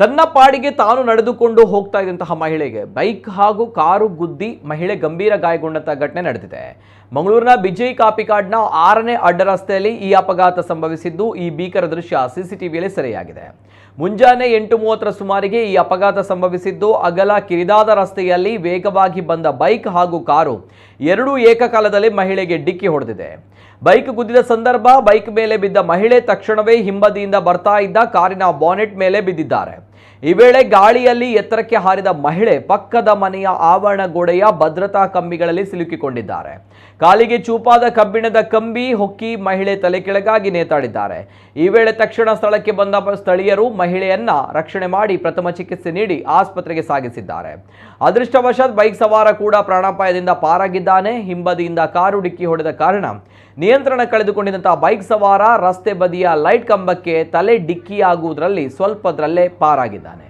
ತನ್ನ ಪಾಡಿಗೆ ತಾನು ನಡೆದುಕೊಂಡು ಹೋಗ್ತಾ ಇದ್ದಂತಹ ಮಹಿಳೆಗೆ ಬೈಕ್ ಹಾಗೂ ಕಾರು ಗುದ್ದಿ ಮಹಿಳೆ ಗಂಭೀರ ಗಾಯಗೊಂಡಂತಹ ಘಟನೆ ನಡೆದಿದೆ. ಮಂಗಳೂರಿನ ಬಿಜೈ ಕಾಪಿಕಾಡ್ನ 6ನೇ ಅಡ್ಡ ರಸ್ತೆಯಲ್ಲಿ ಈ ಅಪಘಾತ ಸಂಭವಿಸಿದ್ದು, ಈ ಭೀಕರ ದೃಶ್ಯ ಸಿಸಿಟಿವಿಯಲ್ಲಿ ಸೆರೆಯಾಗಿದೆ. ಮುಂಜಾನೆ 8:30 ಸುಮಾರಿಗೆ ಈ ಅಪಘಾತ ಸಂಭವಿಸಿದ್ದು, ಅಗಲ ಕಿರಿದಾದ ರಸ್ತೆಯಲ್ಲಿ ವೇಗವಾಗಿ ಬಂದ ಬೈಕ್ ಹಾಗೂ ಕಾರು ಎರಡೂ ಏಕಕಾಲದಲ್ಲಿ ಮಹಿಳೆಗೆ ಡಿಕ್ಕಿ ಹೊಡೆದಿದೆ. ಬೈಕ್ ಗುದ್ದಿದ ಸಂದರ್ಭ ಬೈಕ್ ಮೇಲೆ ಬಿದ್ದ ಮಹಿಳೆ ತಕ್ಷಣವೇ ಹಿಂಬದಿಯಿಂದ ಬರ್ತಾ ಇದ್ದ ಕಾರಿನ ಬಾನೆಟ್ ಮೇಲೆ ಬಿದ್ದಿದ್ದಾರೆ. ಈ ವೇಳೆ ಗಾಳಿಯಲ್ಲಿ ಎತ್ತರಕ್ಕೆ ಹಾರಿದ ಮಹಿಳೆ ಪಕ್ಕದ ಮನೆಯ ಆವರಣ ಗೋಡೆಯ ಭದ್ರತಾ ಕಂಬಿಗಳಲ್ಲಿ ಸಿಲುಕಿಕೊಂಡಿದ್ದಾರೆ. ಕಾಲಿಗೆ ಚೂಪಾದ ಕಬ್ಬಿಣದ ಕಂಬಿ ಹೊಕ್ಕಿ ಮಹಿಳೆ ತಲೆ ಕೆಳಗಾಗಿ ನೇತಾಡಿದ್ದಾರೆ. ಈ ವೇಳೆ ತಕ್ಷಣ ಸ್ಥಳಕ್ಕೆ ಬಂದ ಸ್ಥಳೀಯರು ಮಹಿಳೆಯನ್ನ ರಕ್ಷಣೆ ಮಾಡಿ ಪ್ರಥಮ ಚಿಕಿತ್ಸೆ ನೀಡಿ ಆಸ್ಪತ್ರೆಗೆ ಸಾಗಿಸಿದ್ದಾರೆ. ಅದೃಷ್ಟವಶಾತ್ ಬೈಕ್ ಸವಾರ ಕೂಡ ಪ್ರಾಣಾಪಾಯದಿಂದ ಪಾರಾಗಿದ್ದಾನೆ. ಹಿಂಬದಿಯಿಂದ ಕಾರು ಡಿಕ್ಕಿ ಹೊಡೆದ ಕಾರಣ ನಿಯಂತ್ರಣ ಕಳೆದುಕೊಂಡಿದ್ದಂತಹ ಬೈಕ್ ಸವಾರ ರಸ್ತೆ ಬದಿಯ ಲೈಟ್ ಕಂಬಕ್ಕೆ ತಲೆ ಡಿಕ್ಕಿಯಾಗುವುದರಲ್ಲಿ ಸ್ವಲ್ಪದರಲ್ಲೇ ಪಾರಾಗಿದ್ದಾನೆ.